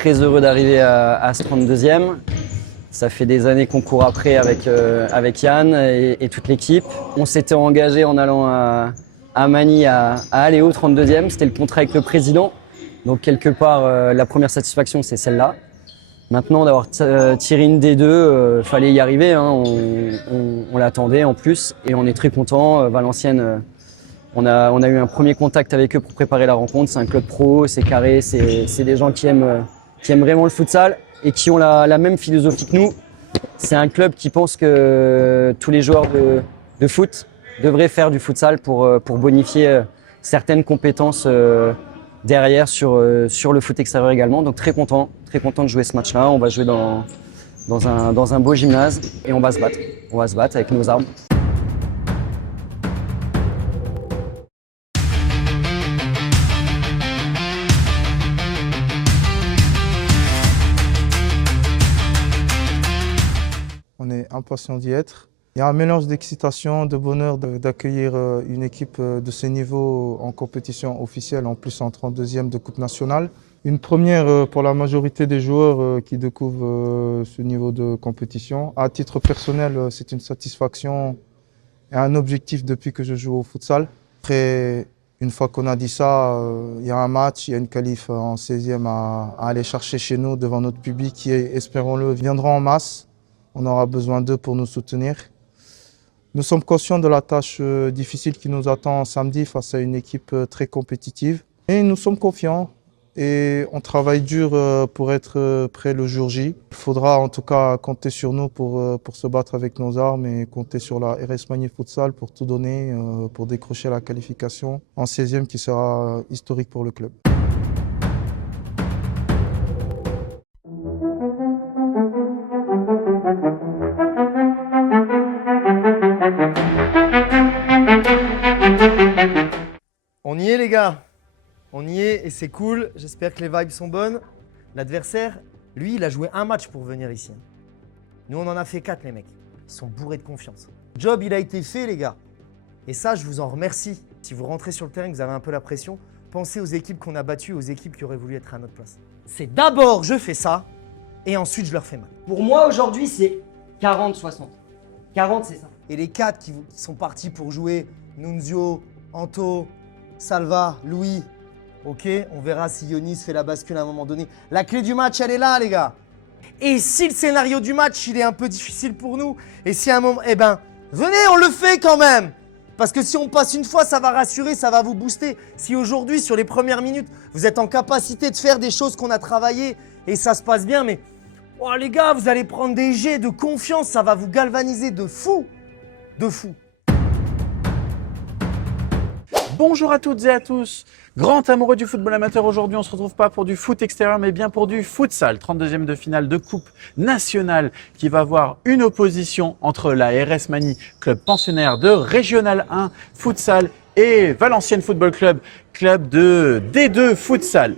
Très heureux d'arriver à ce 32e. Ça fait des années qu'on court après avec Yann et toute l'équipe. On s'était engagé en allant à Magny à aller au 32e. C'était le contrat avec le président. Donc quelque part, la première satisfaction, c'est celle-là. Maintenant, d'avoir tiré une des deux, fallait y arriver. Hein. On l'attendait en plus et on est très content. Valenciennes, on a eu un premier contact avec eux pour préparer la rencontre. C'est un club pro, c'est carré, c'est des gens qui aiment vraiment le futsal et qui ont la même philosophie que nous. C'est un club qui pense que tous les joueurs de foot devraient faire du futsal pour bonifier certaines compétences derrière sur le foot extérieur également. Donc très content de jouer ce match-là. On va jouer dans un beau gymnase et on va se battre. On va se battre avec nos armes. On est impatient d'y être. Il y a un mélange d'excitation, de bonheur d'accueillir une équipe de ce niveau en compétition officielle, en plus en 32e de Coupe nationale. Une première pour la majorité des joueurs qui découvrent ce niveau de compétition. À titre personnel, c'est une satisfaction et un objectif depuis que je joue au futsal. Après, une fois qu'on a dit ça, il y a un match, il y a une qualif en 16e à aller chercher chez nous devant notre public qui, espérons-le, viendra en masse. On aura besoin d'eux pour nous soutenir. Nous sommes conscients de la tâche difficile qui nous attend samedi face à une équipe très compétitive. Et nous sommes confiants et on travaille dur pour être prêt le jour J. Il faudra en tout cas compter sur nous pour se battre avec nos armes et compter sur la RS Magny Futsal pour tout donner, pour décrocher la qualification en 16e qui sera historique pour le club. On y est les gars, on y est et c'est cool, j'espère que les vibes sont bonnes. L'adversaire, lui, il a joué un match pour venir ici. Nous, on en a fait 4 les mecs, ils sont bourrés de confiance. Le job, il a été fait les gars. Et ça, je vous en remercie. Si vous rentrez sur le terrain, que vous avez un peu la pression, pensez aux équipes qu'on a battues, aux équipes qui auraient voulu être à notre place. C'est d'abord, je fais ça et ensuite, je leur fais mal. Pour moi, aujourd'hui, c'est 40-60. 40, c'est ça. Et les 4 qui sont partis pour jouer, Nunzio, Anto, Salva, Louis, ok, on verra si Yonis fait la bascule à un moment donné. La clé du match, elle est là, les gars. Et si le scénario du match, il est un peu difficile pour nous, et si à un moment, eh ben, venez, on le fait quand même. Parce que si on passe une fois, ça va rassurer, ça va vous booster. Si aujourd'hui, sur les premières minutes, vous êtes en capacité de faire des choses qu'on a travaillées, et ça se passe bien, mais oh, les gars, vous allez prendre des jets de confiance, ça va vous galvaniser de fou. De fou. Bonjour à toutes et à tous. Grand amoureux du football amateur, aujourd'hui on se retrouve pas pour du foot extérieur mais bien pour du futsal. 32e de finale de Coupe nationale qui va avoir une opposition entre la RS Magny, club pensionnaire de Régional 1 futsal, et Valenciennes Football Club, club de D2 futsal.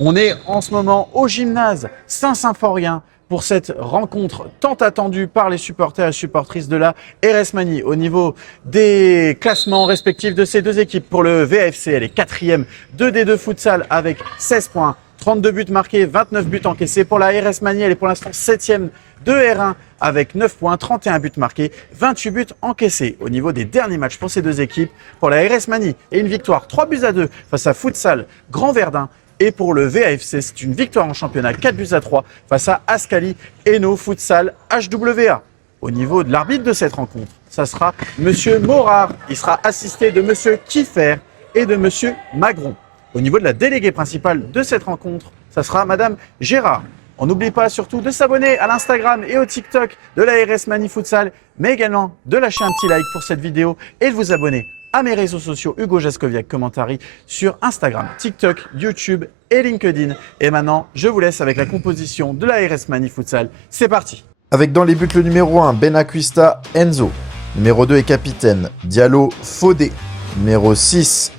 On est en ce moment au gymnase Saint-Symphorien pour cette rencontre tant attendue par les supporters et supportrices de la RS Magny. Au niveau des classements respectifs de ces deux équipes, pour le VAFC, elle est 4e de D2 futsal avec 16 points, 32 buts marqués, 29 buts encaissés. Pour la RS Magny, elle est pour l'instant 7e de R1 avec 9 points, 31 buts marqués, 28 buts encaissés. Au niveau des derniers matchs pour ces deux équipes, pour la RS Magny, et une victoire 3-2 face à Futsal Grand Verdun. Et pour le VAFC, c'est une victoire en championnat 4-3 face à Ascali Hainaut Futsal HWA. Au niveau de l'arbitre de cette rencontre, ça sera Monsieur Morard. Il sera assisté de Monsieur Kiffer et de Monsieur Magron. Au niveau de la déléguée principale de cette rencontre, ça sera Madame Gérard. On n'oublie pas surtout de s'abonner à l'Instagram et au TikTok de la RS Magny Futsal, mais également de lâcher un petit like pour cette vidéo et de vous abonner à mes réseaux sociaux Hugo Jaskoviak Commentary sur Instagram, TikTok, YouTube et LinkedIn. Et maintenant, je vous laisse avec la composition de la RS Magny Futsal. C'est parti. Avec dans les buts le numéro 1, Benacuista Enzo. Numéro 2 et capitaine, Diallo Fodé. Numéro 6,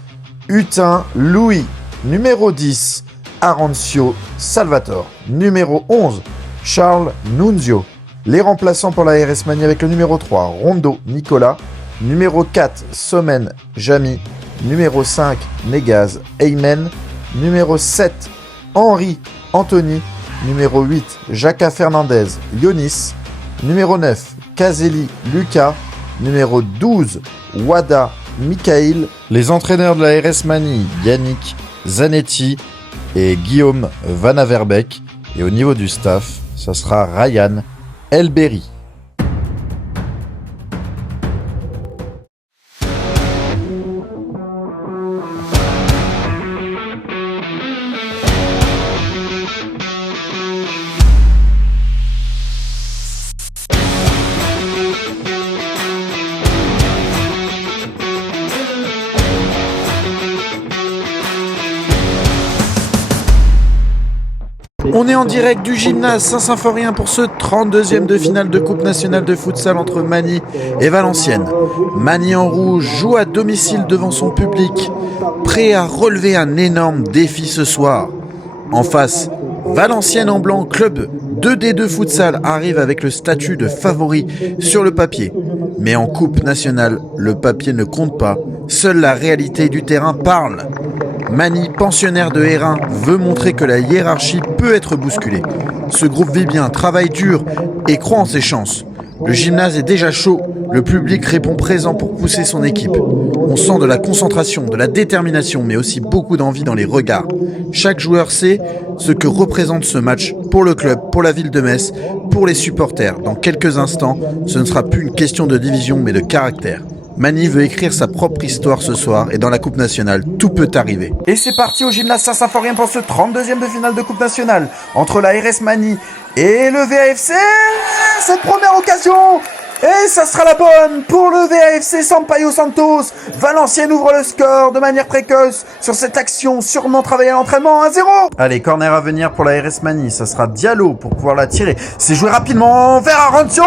Hutin Louis. Numéro 10, Arancio Salvatore. Numéro 11, Charles Nunzio. Les remplaçants pour la RS Magny avec le numéro 3, Rondo Nicolas. Numéro 4, Somen Jamy. Numéro 5, Negaz Eymen. Numéro 7, Henri Anthony. Numéro 8, Jaka Fernandez, Yonis. Numéro 9, Kazeli, Lucas. Numéro 12, Wada, Mikhail. Les entraîneurs de la RS Mani, Yannick Zanetti et Guillaume Van Averbeek. Et au niveau du staff, ça sera Ryan Elberry. On est en direct du gymnase Saint-Symphorien pour ce 32e de finale de Coupe nationale de futsal entre Mani et Valenciennes. Mani en rouge joue à domicile devant son public, prêt à relever un énorme défi ce soir. En face, Valenciennes en blanc, club 2D2 futsal, arrive avec le statut de favori sur le papier. Mais en Coupe nationale, le papier ne compte pas, seule la réalité du terrain parle. Mani, pensionnaire de Hérin, veut montrer que la hiérarchie peut être bousculée. Ce groupe vit bien, travaille dur et croit en ses chances. Le gymnase est déjà chaud, le public répond présent pour pousser son équipe. On sent de la concentration, de la détermination, mais aussi beaucoup d'envie dans les regards. Chaque joueur sait ce que représente ce match pour le club, pour la ville de Metz, pour les supporters. Dans quelques instants, ce ne sera plus une question de division, mais de caractère. Mani veut écrire sa propre histoire ce soir et dans la Coupe nationale, tout peut arriver. Et c'est parti au gymnase Saint-Symphorien pour ce 32e de finale de Coupe nationale entre la RS Mani et le VAFC. Cette première occasion, et ça sera la bonne pour le VAFC Sampaio Santos. Valenciennes ouvre le score de manière précoce sur cette action sûrement travaillée à l'entraînement, 1-0. Allez, corner à venir pour la RS Mani, ça sera Diallo pour pouvoir la tirer. C'est joué rapidement vers Arancio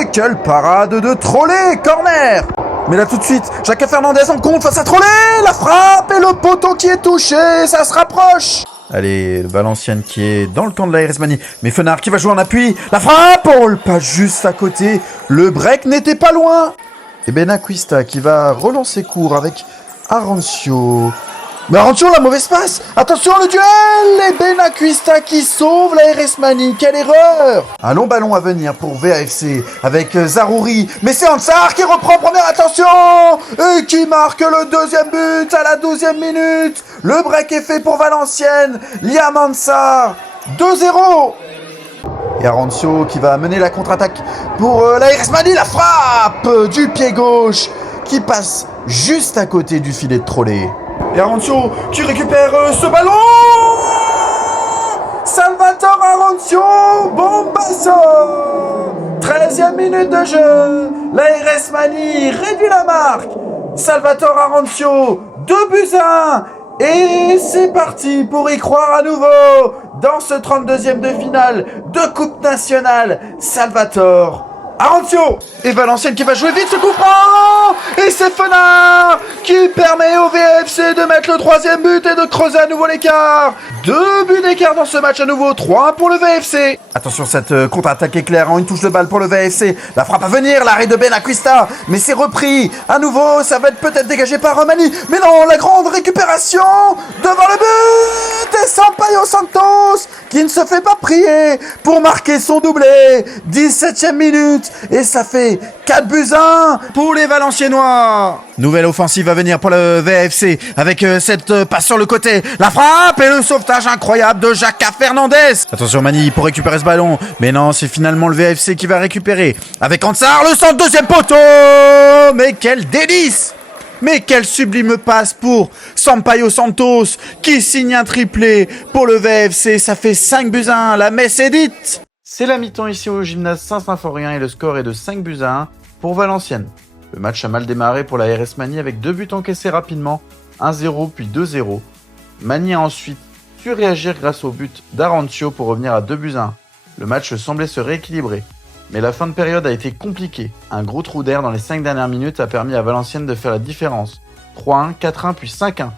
et quelle parade de Trolley, corner. Mais là tout de suite, Jaka Fernandez en compte face à Trolley, la frappe et le poteau qui est touché, ça se rapproche. Allez, Valenciennes qui est dans le camp de la RS Mani, mais Fenard qui va jouer en appui, la frappe, oh, le pas juste à côté, le break n'était pas loin. Et Benacquista qui va relancer court avec Arancio. Mais Arancio, la mauvaise passe. Attention le duel. Et Benacquista qui sauve la RS Mani. Quelle erreur. Un long ballon à venir pour VAFC avec Zarouri. Mais c'est Ansar qui reprend première attention. Et qui marque le deuxième but à la 12e minute. Le break est fait pour Valenciennes. Liam Ansar. 2-0. Et Arancio qui va mener la contre-attaque pour la RS Mani. La frappe du pied gauche qui passe juste à côté du filet de Trolley. Et Arancio qui récupère ce ballon. Salvatore Arancio, Bombasso. 13e minute de jeu. La RS Mani réduit la marque. Salvatore Arancio, 2-1. Et c'est parti pour y croire à nouveau dans ce 32e de finale de Coupe nationale. Salvatore Arancio et Valenciennes qui va jouer vite ce coup franc. Et c'est Fenard qui permet au VFC de mettre le 3e but et de creuser à nouveau l'écart. 2 buts d'écart dans ce match à nouveau, 3 pour le VFC. Attention, cette contre-attaque éclair en une touche de balle pour le VFC. La frappe à venir, l'arrêt de Benacquista, mais c'est repris. À nouveau, ça va être peut-être dégagé par Mani. Mais non, la grande récupération devant le but. Et Sampaio Santos qui ne se fait pas prier pour marquer son doublé. 17e minute et ça fait 4-1 pour les Valenciennois. Nouvelle offensive à venir pour le VFC avec cette passe sur le côté. La frappe et le sauvetage incroyable de Jaka Fernandez. Attention Mani pour récupérer ce ballon. Mais non, c'est finalement le VFC qui va récupérer. Avec Ansar, le centre, deuxième poteau. Mais quel délice! Mais quelle sublime passe pour Sampaio Santos qui signe un triplé pour le VFC. Ça fait 5-1, la messe est dite. C'est la mi-temps ici au gymnase Saint-Symphorien et le score est de 5-1 pour Valenciennes. Le match a mal démarré pour la RS Mani avec 2 buts encaissés rapidement, 1-0 puis 2-0. Mani a ensuite su réagir grâce au but d'Arancio pour revenir à 2-1. Le match semblait se rééquilibrer. Mais la fin de période a été compliquée. Un gros trou d'air dans les 5 dernières minutes a permis à Valenciennes de faire la différence. 3-1, 4-1 puis 5-1.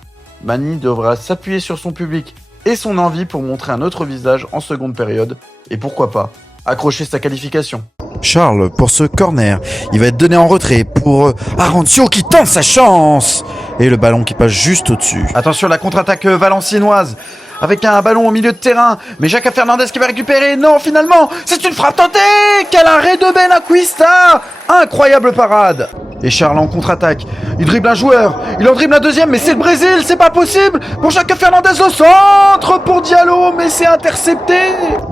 Mani devra s'appuyer sur son public et son envie pour montrer un autre visage en seconde période. Et pourquoi pas, accrocher sa qualification. Charles pour ce corner. Il va être donné en retrait pour Arancio qui tente sa chance. Et le ballon qui passe juste au-dessus. Attention, la contre-attaque valenciennoise avec un ballon au milieu de terrain. Mais Jaka Fernandez qui va récupérer. Non, finalement, c'est une frappe tentée. Quel arrêt de Benacquista! Incroyable parade. Et Charles en contre-attaque. Il dribble un joueur. Il en dribble un deuxième, mais c'est le Brésil, c'est pas possible. Pour Jaka Fernandez au centre pour Diallo, mais c'est intercepté.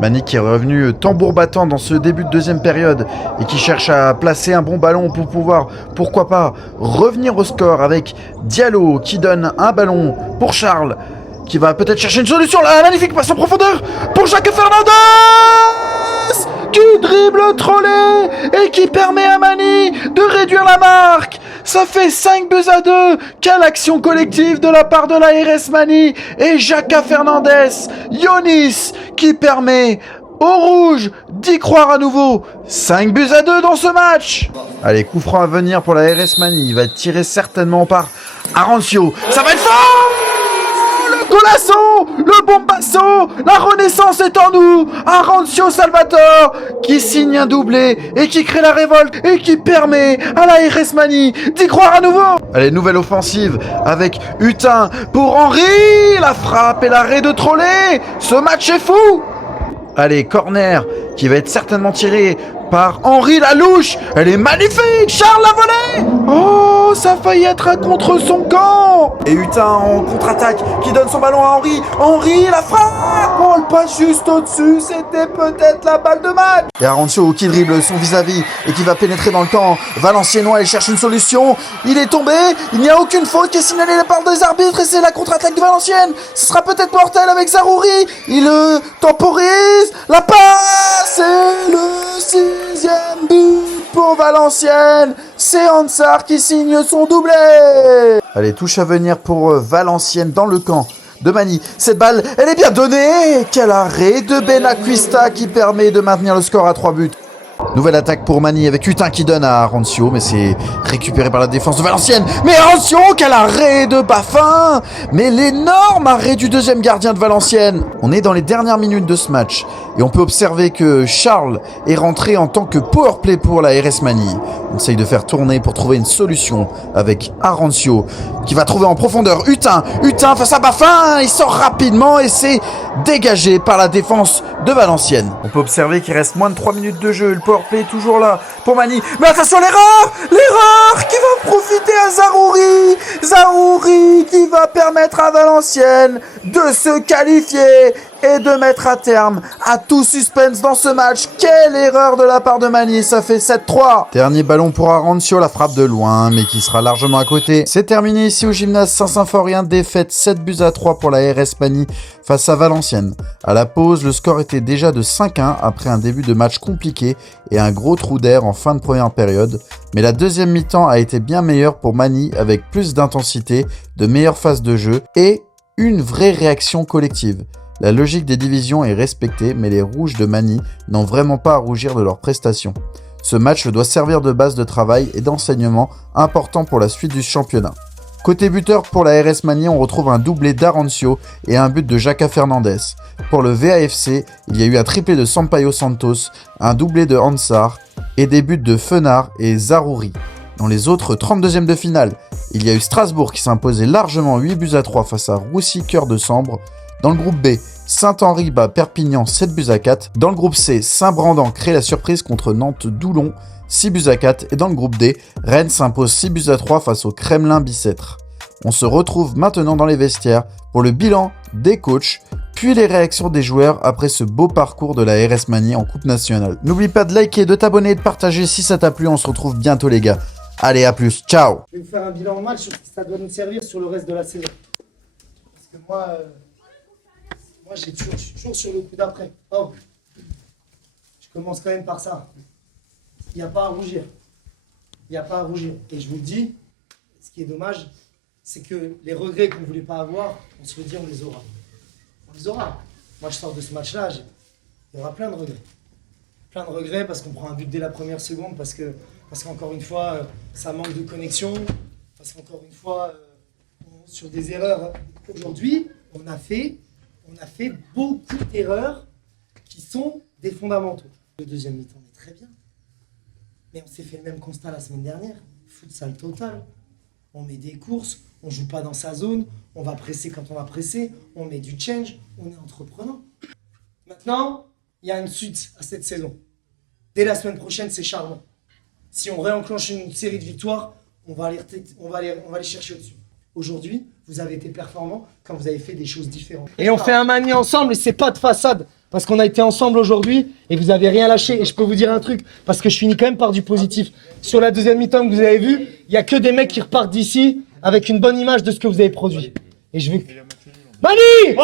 Mani qui est revenu tambour battant dans ce début de deuxième période et qui cherche à placer un bon ballon pour pouvoir, pourquoi pas, revenir au score avec Diallo qui donne un ballon pour Charles qui va peut-être chercher une solution. Là, magnifique passe en profondeur pour Jaka Fernandez qui dribble trollé et qui permet à Mani de réduire la marque. Ça fait 5-2. Quelle action collective de la part de la RS Mani et Jaka Fernandez. Yonis qui permet au rouge d'y croire à nouveau. 5-2 dans ce match. Allez, coup franc à venir pour la RS Mani. Il va tirer certainement par Arancio. Ça va être fort. Le golasso, le bombasso, la renaissance est en nous. Arancio Salvatore qui signe un doublé et qui crée la révolte et qui permet à la RS Mani d'y croire à nouveau. Allez, nouvelle offensive avec Hutin pour Henry. La frappe et l'arrêt de Trollé. Ce match est fou. Allez, corner qui va être certainement tiré par Henry la louche. Elle est magnifique. Charles la volée. Oh, ça a failli être un contre son camp. Et Hutin en contre-attaque qui donne son ballon à Henry. Henry la frappe. Oh, le passe juste au-dessus. C'était peut-être la balle de match. Et Arancio qui dribble son vis-à-vis et qui va pénétrer dans le camp. Valenciennois, il cherche une solution. Il est tombé. Il n'y a aucune faute qui est signalée par des arbitres et c'est la contre-attaque de Valenciennes. Ce sera peut-être mortel avec Zarouri. Il temporise. La passe et le 6e but pour Valenciennes. C'est Ansar qui signe son doublé. Allez, touche à venir pour Valenciennes dans le camp de Mani. Cette balle, elle est bien donnée. Quel arrêt de Benacquista qui permet de maintenir le score à 3 buts. Nouvelle attaque pour Mani avec Hutin qui donne à Arancio, mais c'est récupéré par la défense de Valenciennes. Mais Arancio, quel arrêt de Baffin! Mais l'énorme arrêt du deuxième gardien de Valenciennes. On est dans les dernières minutes de ce match et on peut observer que Charles est rentré en tant que powerplay pour la RS Mani. On essaye de faire tourner pour trouver une solution avec Arancio qui va trouver en profondeur Hutin face à Baffin. Il sort rapidement et c'est dégagé par la défense de Valenciennes. On peut observer qu'il reste moins de 3 minutes de jeu. Le powerplay est toujours là pour Mani. Mais attention, l'erreur qui va profiter à Zarouri. Zarouri qui va permettre à Valenciennes de se qualifier et de mettre un terme à tout suspense dans ce match. Quelle erreur de la part de Mani, ça fait 7-3. Dernier ballon pour Arancio, la frappe de loin, mais qui sera largement à côté. C'est terminé ici au gymnase Saint-Symphorien, défaite 7-3 pour la RS Mani face à Valenciennes. À la pause, le score était déjà de 5-1 après un début de match compliqué et un gros trou d'air en fin de première période. Mais la deuxième mi-temps a été bien meilleure pour Mani avec plus d'intensité, de meilleures phases de jeu et une vraie réaction collective. La logique des divisions est respectée, mais les rouges de Mani n'ont vraiment pas à rougir de leurs prestations. Ce match doit servir de base de travail et d'enseignement important pour la suite du championnat. Côté buteur pour la RS Mani, on retrouve un doublé d'Arancio et un but de Jaka Fernandez. Pour le VAFC, il y a eu un triplé de Sampaio Santos, un doublé de Ansar et des buts de Fenard et Zarouri. Dans les autres 32e de finale, il y a eu Strasbourg qui s'imposait largement 8-3 face à Roussy Cœur de Sambre. Dans le groupe B, Saint-Henri bat Perpignan 7-4. Dans le groupe C, Saint-Brandan crée la surprise contre Nantes-Doulon 6-4. Et dans le groupe D, Rennes s'impose 6-3 face au Kremlin Bicêtre. On se retrouve maintenant dans les vestiaires pour le bilan des coachs, puis les réactions des joueurs après ce beau parcours de la RS Mani en Coupe nationale. N'oublie pas de liker, de t'abonner et de partager si ça t'a plu. On se retrouve bientôt les gars. Allez, à plus, ciao. Je vais vous faire un bilan en match, ça doit nous servir sur le reste de la saison. Parce que moi je suis toujours sur le coup d'après. Oh. Je commence quand même par ça. Il n'y a pas à rougir. Il n'y a pas à rougir. Et je vous le dis, ce qui est dommage, c'est que les regrets qu'on ne voulait pas avoir, on se le dit, on les aura. On les aura. Moi, je sors de ce match-là, il y aura plein de regrets. Plein de regrets parce qu'on prend un but dès la première seconde, parce qu'encore une fois, ça manque de connexion, parce qu'encore une fois, sur des erreurs. Aujourd'hui, on a fait beaucoup d'erreurs qui sont des fondamentaux. Le deuxième mi-temps est très bien. Mais on s'est fait le même constat la semaine dernière. Futsal total. On met des courses, on joue pas dans sa zone, on va presser quand on va presser, on met du change, on est entreprenant. Maintenant, il y a une suite à cette saison. Dès la semaine prochaine, c'est charbon. Si on réenclenche une série de victoires, on va aller chercher au-dessus. Aujourd'hui, vous avez été performants quand vous avez fait des choses différentes. Et on fait un Mani ensemble et c'est pas de façade. Parce qu'on a été ensemble aujourd'hui et vous avez rien lâché. Et je peux vous dire un truc, parce que je finis quand même par du positif. Sur la deuxième mi-temps que vous avez vu, il n'y a que des mecs qui repartent d'ici avec une bonne image de ce que vous avez produit. Et je veux que... Mani!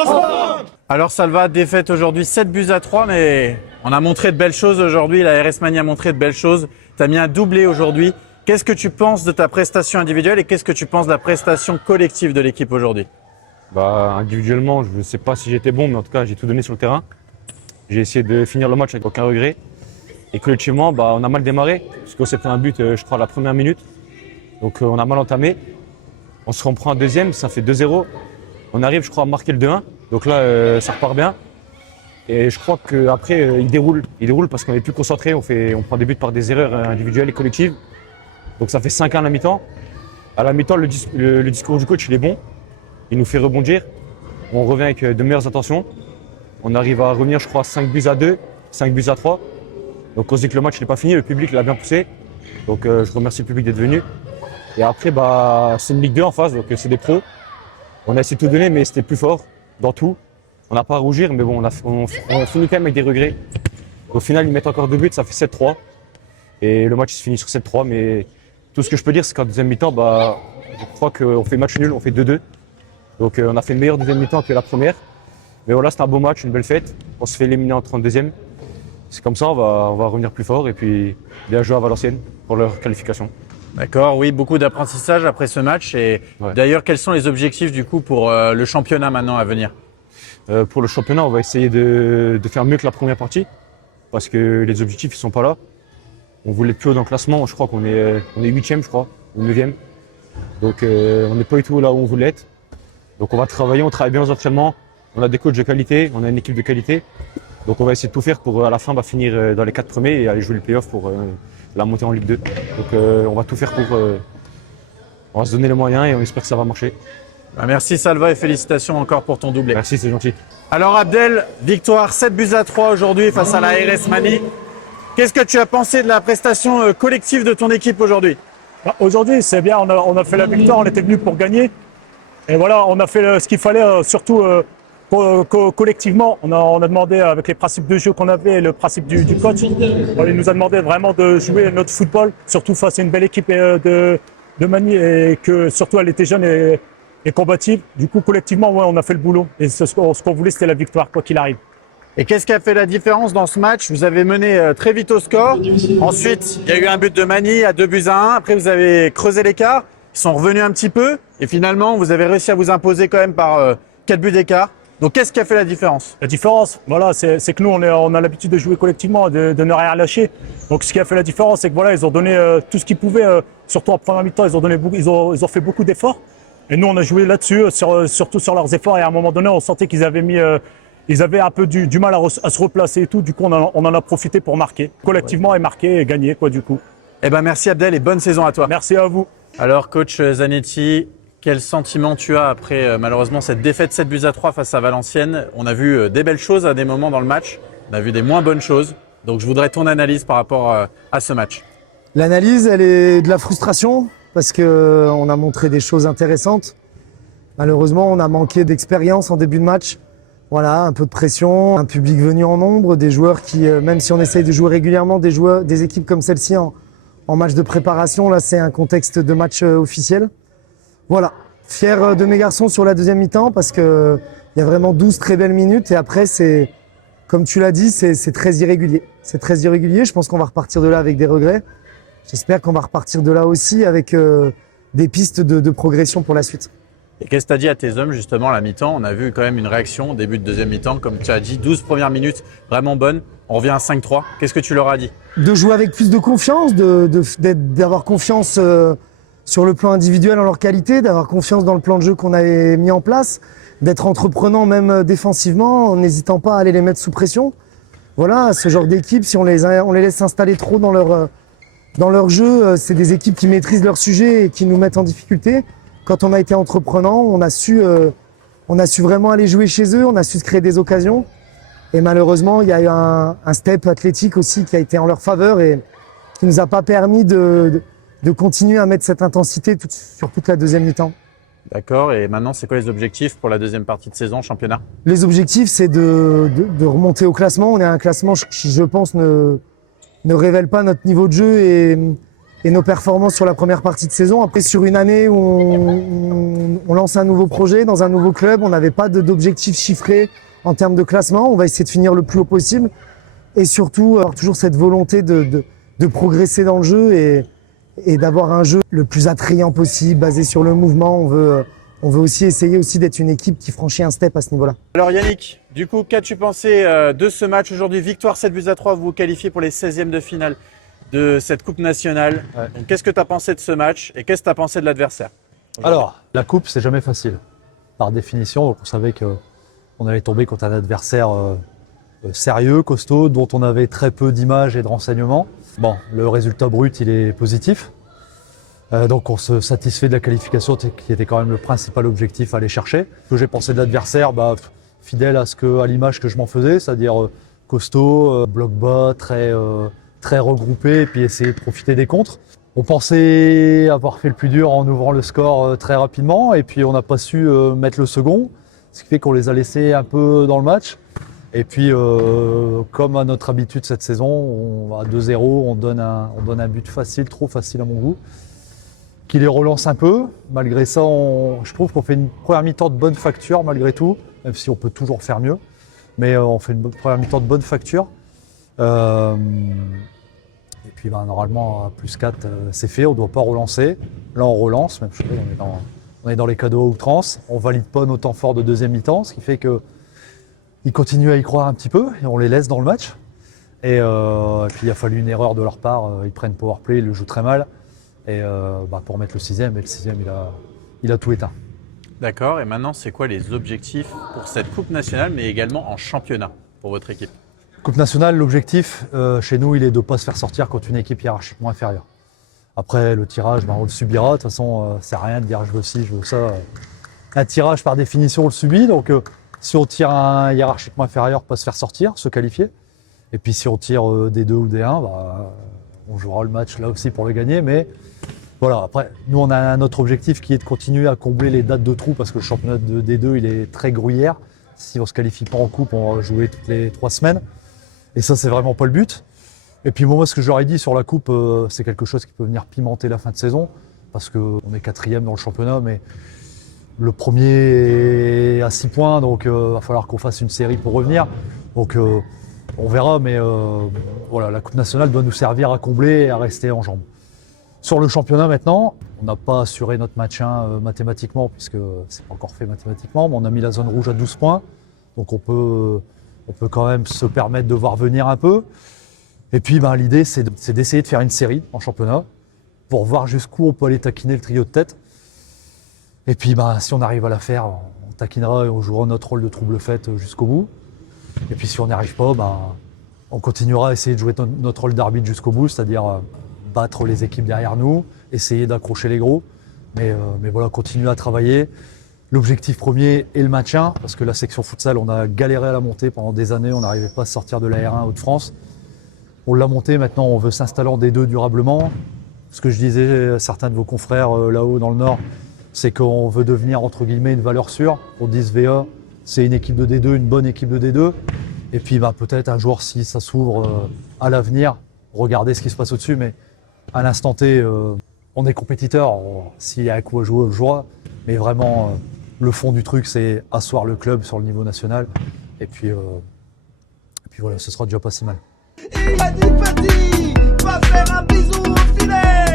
Alors Salva, défaite aujourd'hui 7-3, mais on a montré de belles choses aujourd'hui. La RS Mani a montré de belles choses. Tu as mis un doublé aujourd'hui. Qu'est-ce que tu penses de ta prestation individuelle et qu'est-ce que tu penses de la prestation collective de l'équipe aujourd'hui? Individuellement, je ne sais pas si j'étais bon, mais en tout cas, j'ai tout donné sur le terrain. J'ai essayé de finir le match avec aucun regret. Et collectivement, on a mal démarré, parce qu'on s'est pris un but, je crois, à la première minute. Donc on a mal entamé. On se reprend un deuxième, ça fait 2-0. On arrive, je crois, à marquer le 2-1. Donc là, ça repart bien. Et je crois qu'après, il déroule. Il déroule parce qu'on est plus concentré, on prend des buts par des erreurs individuelles et collectives. Donc ça fait 5-1 à la mi-temps. À la mi-temps, le discours du coach, il est bon. Il nous fait rebondir. On revient avec de meilleures intentions. On arrive à revenir, je crois, 5-2, 5-3. Donc on se dit que le match n'est pas fini, le public l'a bien poussé. Donc je remercie le public d'être venu. Et après, c'est une Ligue 2 en face, donc c'est des pros. On a essayé de tout donner, mais c'était plus fort dans tout. On n'a pas à rougir, mais bon, on finit quand même avec des regrets. Au final, ils mettent encore 2 buts, ça fait 7-3. Et le match se finit sur 7-3. Mais tout ce que je peux dire, c'est qu'en deuxième mi-temps, je crois qu'on fait match nul, on fait 2-2. Donc on a fait une meilleure deuxième mi-temps que la première. Mais voilà, c'était un beau match, une belle fête. On se fait éliminer en 32e. C'est comme ça, on va revenir plus fort et puis bien jouer à Valenciennes pour leur qualification. D'accord, oui, beaucoup d'apprentissage après ce match. Et d'ailleurs, quels sont les objectifs du coup pour le championnat maintenant à venir? Pour le championnat, on va essayer de faire mieux que la première partie parce que les objectifs ne sont pas là. On voulait plus haut dans le classement, je crois qu'on est 8e, je crois, ou 9e. Donc on n'est pas du tout là où on voulait être. Donc on va travailler, on travaille bien aux entraînements. On a des coachs de qualité, on a une équipe de qualité. Donc on va essayer de tout faire pour à la fin finir dans les 4 premiers et aller jouer le play-off pour la montée en Ligue 2. Donc on va tout faire pour... on va se donner les moyens et on espère que ça va marcher. Merci Salva et félicitations encore pour ton doublé. Merci, c'est gentil. Alors Abdel, victoire 7-3 aujourd'hui face à la RS Mani. Qu'est-ce que tu as pensé de la prestation collective de ton équipe aujourd'hui? Aujourd'hui, c'est bien, on a fait la victoire, on était venu pour gagner. Et voilà, on a fait ce qu'il fallait, surtout collectivement. On a demandé, avec les principes de jeu qu'on avait et le principe du coach, il nous a demandé vraiment de jouer notre football, surtout face à une belle équipe de Mani, et que surtout elle était jeune et combative. Du coup, collectivement, on a fait le boulot. Et ce qu'on voulait, c'était la victoire, quoi qu'il arrive. Et qu'est-ce qui a fait la différence dans ce match? Vous avez mené très vite au score. Ensuite, il y a eu un but de Mani à 2-1. Après, vous avez creusé l'écart. Ils sont revenus un petit peu. Et finalement, vous avez réussi à vous imposer quand même par 4 buts d'écart. Donc, qu'est-ce qui a fait la différence? La différence, voilà, c'est que nous, on a l'habitude de jouer collectivement, de ne rien lâcher. Donc, ce qui a fait la différence, c'est que voilà, ils ont donné tout ce qu'ils pouvaient. Surtout en première mi-temps, ils ont fait beaucoup d'efforts. Et nous, on a joué là-dessus, surtout sur leurs efforts. Et à un moment donné, on sentait qu'ils avaient ils avaient un peu du mal à se replacer et tout. Du coup, on en a profité pour marquer collectivement et marquer et gagner, quoi, du coup. Eh ben, merci Abdel et bonne saison à toi. Merci à vous. Alors, coach Zanetti, quel sentiment tu as après malheureusement cette défaite 7-3 face à Valenciennes? On a vu des belles choses à des moments dans le match. On a vu des moins bonnes choses. Donc, je voudrais ton analyse par rapport à ce match. L'analyse, elle est de la frustration parce qu'on a montré des choses intéressantes. Malheureusement, on a manqué d'expérience en début de match. Voilà, un peu de pression, un public venu en nombre, des joueurs qui, même si on essaye de jouer régulièrement, des équipes comme celle-ci en match de préparation, là c'est un contexte de match officiel. Voilà, fier de mes garçons sur la deuxième mi-temps parce qu'il y a vraiment 12 très belles minutes et après c'est, comme tu l'as dit, c'est très irrégulier. C'est très irrégulier, je pense qu'on va repartir de là avec des regrets. J'espère qu'on va repartir de là aussi avec des pistes de progression pour la suite. Et qu'est-ce que tu as dit à tes hommes justement à la mi-temps? On a vu quand même une réaction au début de deuxième mi-temps, comme tu as dit, 12 premières minutes vraiment bonnes. On revient à 5-3. Qu'est-ce que tu leur as dit? De jouer avec plus de confiance, d'avoir confiance sur le plan individuel en leur qualité, d'avoir confiance dans le plan de jeu qu'on avait mis en place, d'être entreprenant même défensivement, en n'hésitant pas à aller les mettre sous pression. Voilà, ce genre d'équipe, si on les laisse s'installer trop dans Dans leur jeu, c'est des équipes qui maîtrisent leur sujet et qui nous mettent en difficulté. Quand on a été entreprenant, on a su vraiment aller jouer chez eux, on a su se créer des occasions. Et malheureusement, il y a eu un step athlétique aussi qui a été en leur faveur et qui nous a pas permis de continuer à mettre cette intensité sur toute la deuxième mi-temps. D'accord. Et maintenant, c'est quoi les objectifs pour la deuxième partie de saison championnat? Les objectifs, c'est de remonter au classement. On est à un classement qui, je pense, ne révèle pas notre niveau de jeu et nos performances sur la première partie de saison. Après, sur une année où on lance un nouveau projet dans un nouveau club, on n'avait pas d'objectifs chiffrés en termes de classement. On va essayer de finir le plus haut possible et surtout avoir toujours cette volonté de progresser dans le jeu et d'avoir un jeu le plus attrayant possible, basé sur le mouvement. On veut aussi essayer d'être une équipe qui franchit un step à ce niveau-là. Alors Yannick, du coup, qu'as-tu pensé de ce match aujourd'hui? Victoire 7-3, vous vous qualifiez pour les 16e de finale de cette Coupe nationale. Ouais. Qu'est-ce que tu as pensé de ce match et qu'est-ce que tu as pensé de l'adversaire? Alors, la coupe, c'est jamais facile. Par définition, donc on savait qu'on allait tomber contre un adversaire sérieux, costaud, dont on avait très peu d'images et de renseignements. Bon, le résultat brut, il est positif. Donc on se satisfait de la qualification qui était quand même le principal objectif à aller chercher. Ce que j'ai pensé de l'adversaire, fidèle à l'image que je m'en faisais, c'est-à-dire costaud, bloc bas, très regroupé et puis essayer de profiter des contres. On pensait avoir fait le plus dur en ouvrant le score très rapidement et puis on n'a pas su mettre le second, ce qui fait qu'on les a laissés un peu dans le match. Et puis comme à notre habitude cette saison, à 2-0, on donne un but facile, trop facile à mon goût, qui les relance un peu. Malgré ça, je trouve qu'on fait une première mi-temps de bonne facture malgré tout, même si on peut toujours faire mieux. Mais on fait une première mi-temps de bonne facture. Et puis normalement, à plus 4, c'est fait, on ne doit pas relancer. Là, on relance, même chose, on est dans les cadeaux à outrance. On ne valide pas nos temps forts de deuxième mi-temps, ce qui fait qu'ils continuent à y croire un petit peu et on les laisse dans le match. Et puis il a fallu une erreur de leur part, ils prennent powerplay, ils le jouent très mal. Et pour mettre le 6e, et le 6e, il a tout éteint. D'accord, et maintenant, c'est quoi les objectifs pour cette Coupe nationale, mais également en championnat pour votre équipe? Coupe nationale, l'objectif chez nous, il est de ne pas se faire sortir contre une équipe hiérarchiquement inférieure. Après, le tirage, on le subira. De toute façon, c'est rien de dire je veux ci, je veux ça. Un tirage, par définition, on le subit. Donc, si on tire un hiérarchiquement inférieur, pas se faire sortir, se qualifier. Et puis, si on tire des 2 ou des 1, on jouera le match là aussi pour le gagner. Mais voilà, après, nous, on a un autre objectif qui est de continuer à combler les dates de trous parce que le championnat des 2, il est très gruyère. Si on ne se qualifie pas en coupe, on va jouer toutes les 3 semaines. Et ça, c'est vraiment pas le but. Et puis moi, ce que j'aurais dit sur la coupe, c'est quelque chose qui peut venir pimenter la fin de saison. Parce qu'on est 4e dans le championnat, mais le premier est à 6 points, donc il va falloir qu'on fasse une série pour revenir. Donc on verra, mais voilà, la Coupe nationale doit nous servir à combler et à rester en jambes. Sur le championnat maintenant, on n'a pas assuré notre maintien mathématiquement, puisque c'est pas encore fait mathématiquement, mais on a mis la zone rouge à 12 points. Donc on peut quand même se permettre de voir venir un peu. Et puis l'idée, c'est d'essayer de faire une série en championnat pour voir jusqu'où on peut aller taquiner le trio de tête. Et puis si on arrive à la faire, on taquinera et on jouera notre rôle de trouble-fête jusqu'au bout. Et puis si on n'y arrive pas, on continuera à essayer de jouer notre rôle d'arbitre jusqu'au bout, c'est-à-dire battre les équipes derrière nous, essayer d'accrocher les gros. Mais voilà, continuer à travailler. L'objectif premier est le maintien, parce que la section futsal, on a galéré à la monter pendant des années, on n'arrivait pas à sortir de la R1 Hauts-de-France. On l'a monté, maintenant on veut s'installer en D2 durablement. Ce que je disais à certains de vos confrères là-haut dans le Nord, c'est qu'on veut devenir entre guillemets une valeur sûre. On dit VA, c'est une équipe de D2, une bonne équipe de D2. Et puis peut-être un jour, si ça s'ouvre à l'avenir, regardez ce qui se passe au-dessus, mais à l'instant T, on est compétiteur. S'il y a un coup à jouer, on le jouera. Mais vraiment, le fond du truc, c'est asseoir le club sur le niveau national. Et puis voilà, ce sera déjà pas si mal. Il a dit petit, va faire un bisou au filet.